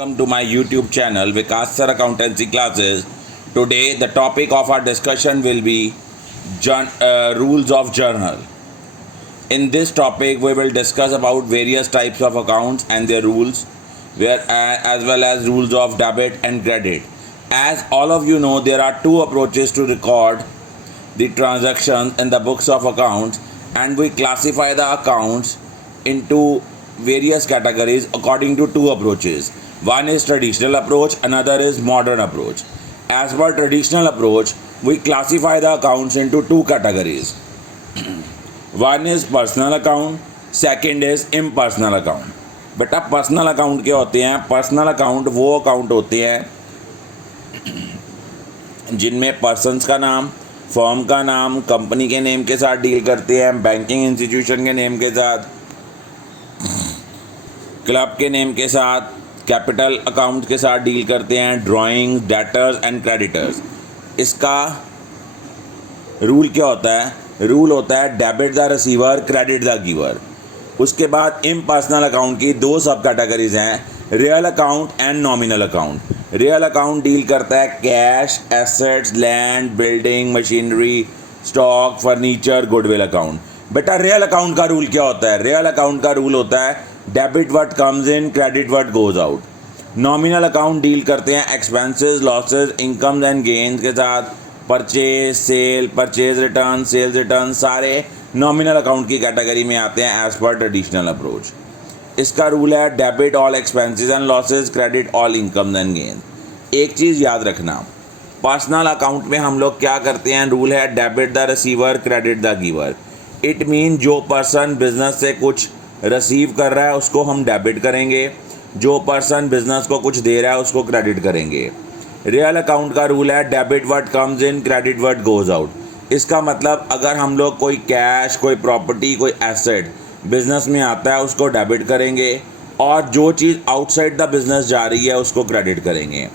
Welcome to my YouTube channel Vikas Sir Accountancy Classes. Today the topic of our discussion will be rules of journal. In this topic we will discuss about various types of accounts and their rules, as well as rules of debit and credit. As all of you know, there are two approaches to record the transactions in the books of accounts, and we classify the accounts into various categories according to two approaches. One is traditional approach, another is modern approach. As per traditional approach, we classify the accounts into two categories. One is personal account, second is impersonal account. बेटा personal account क्या होते हैं? Personal account वो account होते हैं जिनमें persons का नाम, फर्म का नाम, कंपनी के नेम के साथ डील करते हैं, बैंकिंग इंस्टीट्यूशन के नेम के साथ, क्लब के नेम के साथ, कैपिटल अकाउंट के साथ डील करते हैं, ड्राइंग, डेटर्स एंड क्रेडिटर्स। इसका रूल क्या होता है? रूल होता है debit the receiver, credit the giver. उसके बाद इम्पर्सनल अकाउंट की दो सब कैटेगरीज हैं, real account and nominal account. Real account deal करता है cash, assets, land, building, machinery, stock, furniture, goodwill account. बेटा रियल अकाउंट का रूल क्या होता है? रियल अकाउंट का रूल होता है debit what comes in, credit what goes out. Nominal account deal करते हैं expenses, losses, incomes and gains के साथ, purchase, sale, purchase return, sales return, सारे नॉमिनल अकाउंट की कैटेगरी में आते हैं एज पर ट्रेडिशनल अप्रोच। इसका रूल है debit all expenses and losses, credit all incomes and gains. एक चीज़ याद रखना, पर्सनल अकाउंट में हम लोग क्या करते हैं? रूल है debit the receiver, credit the giver. It mean जो पर्सन बिजनेस से कुछ रिसीव कर रहा है उसको हम डेबिट करेंगे, जो पर्सन बिजनेस को कुछ दे रहा है उसको क्रेडिट करेंगे। रियल अकाउंट का रूल है debit what comes in, credit what goes out. इसका मतलब अगर हम लोग कोई कैश, कोई प्रॉपर्टी, कोई एसेट बिजनेस में आता है उसको डेबिट करेंगे, और जो चीज़ आउटसाइड द बिजनेस जा रही है उसको क्रेडिट करेंगे।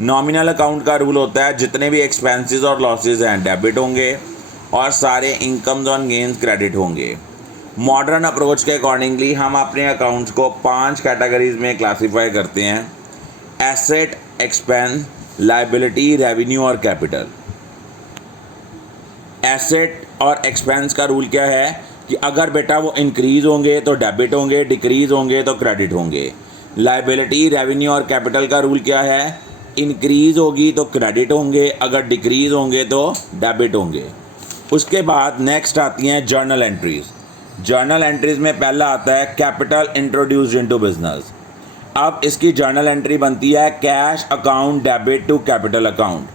नॉमिनल अकाउंट का रूल होता है जितने भी एक्सपेंसेस और लॉसेज हैं डेबिट होंगे और सारे इनकम्स और गेन्स क्रेडिट होंगे। मॉडर्न अप्रोच के अकॉर्डिंगली हम अपने अकाउंट्स को 5 कैटेगरीज में क्लासीफाई करते हैं: एसेट, एक्सपेंस, लायबिलिटी, रेवेन्यू और कैपिटल। एसेट और एक्सपेंस का रूल क्या है कि अगर बेटा वो इंक्रीज़ होंगे तो डेबिट होंगे, डिक्रीज़ होंगे तो क्रेडिट होंगे। लायबिलिटी, रेवेन्यू और कैपिटल का रूल क्या है? इंक्रीज़ होगी तो क्रेडिट होंगे, अगर डिक्रीज़ होंगे तो डेबिट होंगे। उसके बाद नेक्स्ट आती हैं जर्नल एंट्रीज। जर्नल एंट्रीज में पहला आता है कैपिटल इंट्रोड्यूस्ड इनटू बिजनेस। अब इसकी जर्नल एंट्री बनती है cash account debit to capital account,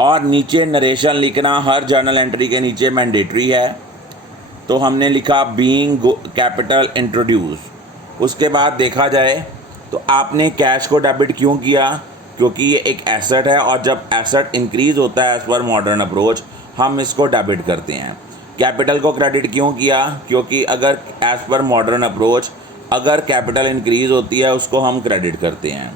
और नीचे नरेशन लिखना हर जर्नल एंट्री के नीचे मैंडेटरी है। तो हमने लिखा बीइंग कैपिटल इंट्रोड्यूस। उसके बाद देखा जाए तो आपने कैश को डेबिट क्यों किया? क्योंकि ये एक एसेट है, और जब एसेट इंक्रीज़ होता है एज पर मॉडर्न अप्रोच हम इसको डेबिट करते हैं। कैपिटल को क्रेडिट क्यों किया? क्योंकि अगर एज पर मॉडर्न अप्रोच अगर कैपिटल इंक्रीज़ होती है उसको हम क्रेडिट करते हैं।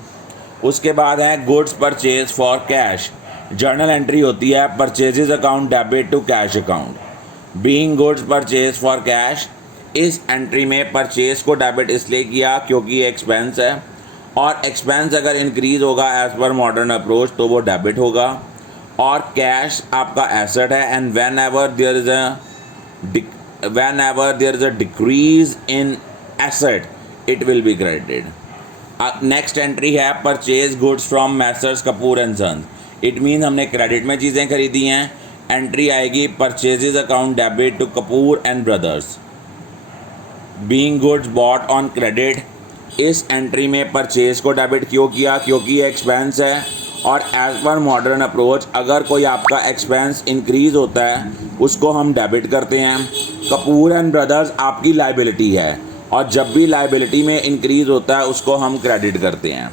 उसके बाद है goods purchase for cash. Journal entry होती है purchases account debit to cash account. Being goods purchase for cash, इस एंट्री में परचेज को डेबिट इसलिए किया क्योंकि ये एक्सपेंस है, और एक्सपेंस अगर इंक्रीज़ होगा एज पर मॉडर्न अप्रोच तो वो डेबिट होगा, और कैश आपका एसेट है, and whenever there is a decrease in asset it will be credited. Next entry है purchase goods from messrs Kapoor and sons. It mean हमने credit में चीज़ें खरीदी हैं, एंट्री आएगी purchases account debit to Kapoor and brothers. Being goods bought on credit, इस entry में purchase को डेबिट क्यों किया? क्योंकि ये एक्सपेंस है, और एज पर मॉडर्न अप्रोच अगर कोई आपका एक्सपेंस इंक्रीज़ होता है उसको हम डेबिट करते हैं। कपूर एंड ब्रदर्स आपकी लायबिलिटी है, और जब भी लायबिलिटी में इंक्रीज़ होता है उसको हम क्रेडिट करते हैं।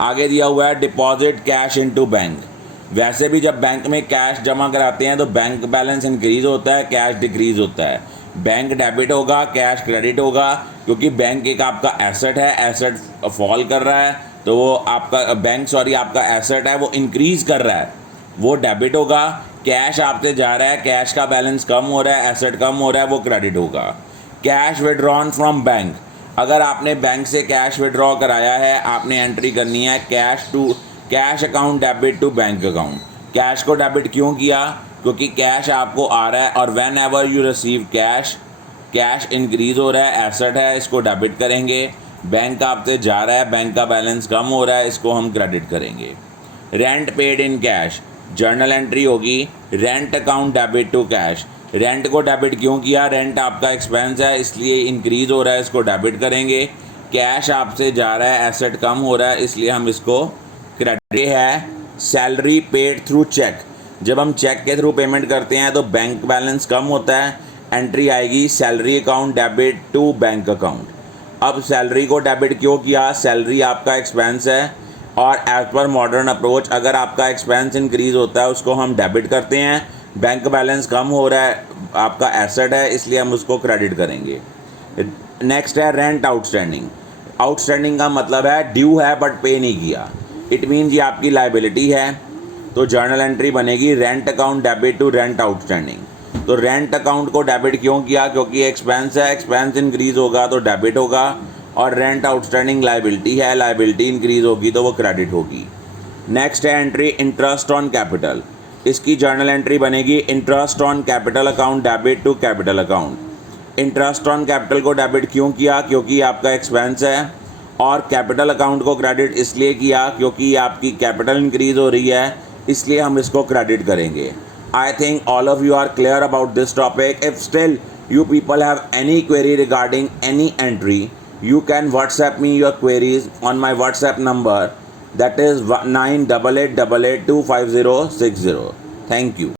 आगे दिया हुआ है डिपॉजिट कैश इनटू बैंक। वैसे भी जब बैंक में कैश जमा कराते हैं तो बैंक बैलेंस इंक्रीज़ होता है, कैश डिक्रीज़ होता है। बैंक डेबिट होगा, कैश क्रेडिट होगा, क्योंकि बैंक एक आपका एसेट है, एसेट फॉल कर रहा है तो वो आपका आपका एसेट है वो इंक्रीज़ कर रहा है, वो डेबिट होगा। कैश आपसे जा रहा है, कैश का बैलेंस कम हो रहा है, एसेट कम हो रहा है, वो क्रेडिट होगा। कैश विड्रॉन फ्रॉम बैंक, अगर आपने बैंक से कैश विड्रॉ कराया है, आपने एंट्री करनी है cash account debit to bank account. Cash को डेबिट क्यों किया? क्योंकि कैश आपको आ रहा है और whenever you receive cash increase हो रहा है, एसेट है, इसको डेबिट करेंगे। बैंक आपसे जा रहा है, बैंक का बैलेंस कम हो रहा है, इसको हम क्रेडिट करेंगे। Rent paid in cash, journal entry होगी rent account debit to cash. Rent को डेबिट क्यों किया? रेंट आपका एक्सपेंस है, इसलिए इंक्रीज़ हो रहा है, इसको डेबिट करेंगे। कैश आपसे जा रहा है, एसेट कम हो रहा है, इसलिए हम इसको क्रेडिट। ये है सैलरी पेड थ्रू चेक। जब हम चेक के थ्रू पेमेंट करते हैं तो बैंक बैलेंस कम होता है, एंट्री आएगी salary account debit to bank account. अब सैलरी को डेबिट क्यों किया? सैलरी आपका एक्सपेंस है और एज पर मॉडर्न अप्रोच अगर आपका एक्सपेंस इंक्रीज़ होता है उसको हम डेबिट करते हैं। बैंक बैलेंस कम हो रहा है, आपका एसेट है, इसलिए हम उसको क्रेडिट करेंगे। नेक्स्ट है रेंट आउटस्टैंडिंग। आउटस्टैंडिंग का मतलब है ड्यू है बट पे नहीं किया। इट मीन्स ये आपकी लाइबिलिटी है, तो जर्नल एंट्री बनेगी rent account debit to rent outstanding. तो रेंट अकाउंट को डेबिट क्यों किया? क्योंकि एक्सपेंस है, एक्सपेंस इंक्रीज़ होगा तो डेबिट होगा, और रेंट आउटस्टैंडिंग लाइबिलिटी है, लाइबिलिटी इंक्रीज़ होगी तो वो क्रेडिट होगी। नेक्स्ट है एंट्री इंटरेस्ट ऑन कैपिटल। इसकी जर्नल एंट्री बनेगी interest on capital account debit to capital account. Interest on capital को डेबिट क्यों किया? क्योंकि आपका एक्सपेंस है, और कैपिटल अकाउंट को क्रेडिट इसलिए किया क्योंकि आपकी कैपिटल इंक्रीज़ हो रही है, इसलिए हम इसको क्रेडिट करेंगे। I think all of you are clear about this topic. If still you people have any query regarding any entry, you can WhatsApp me your queries on my WhatsApp number, that is 9888825060. Thank you.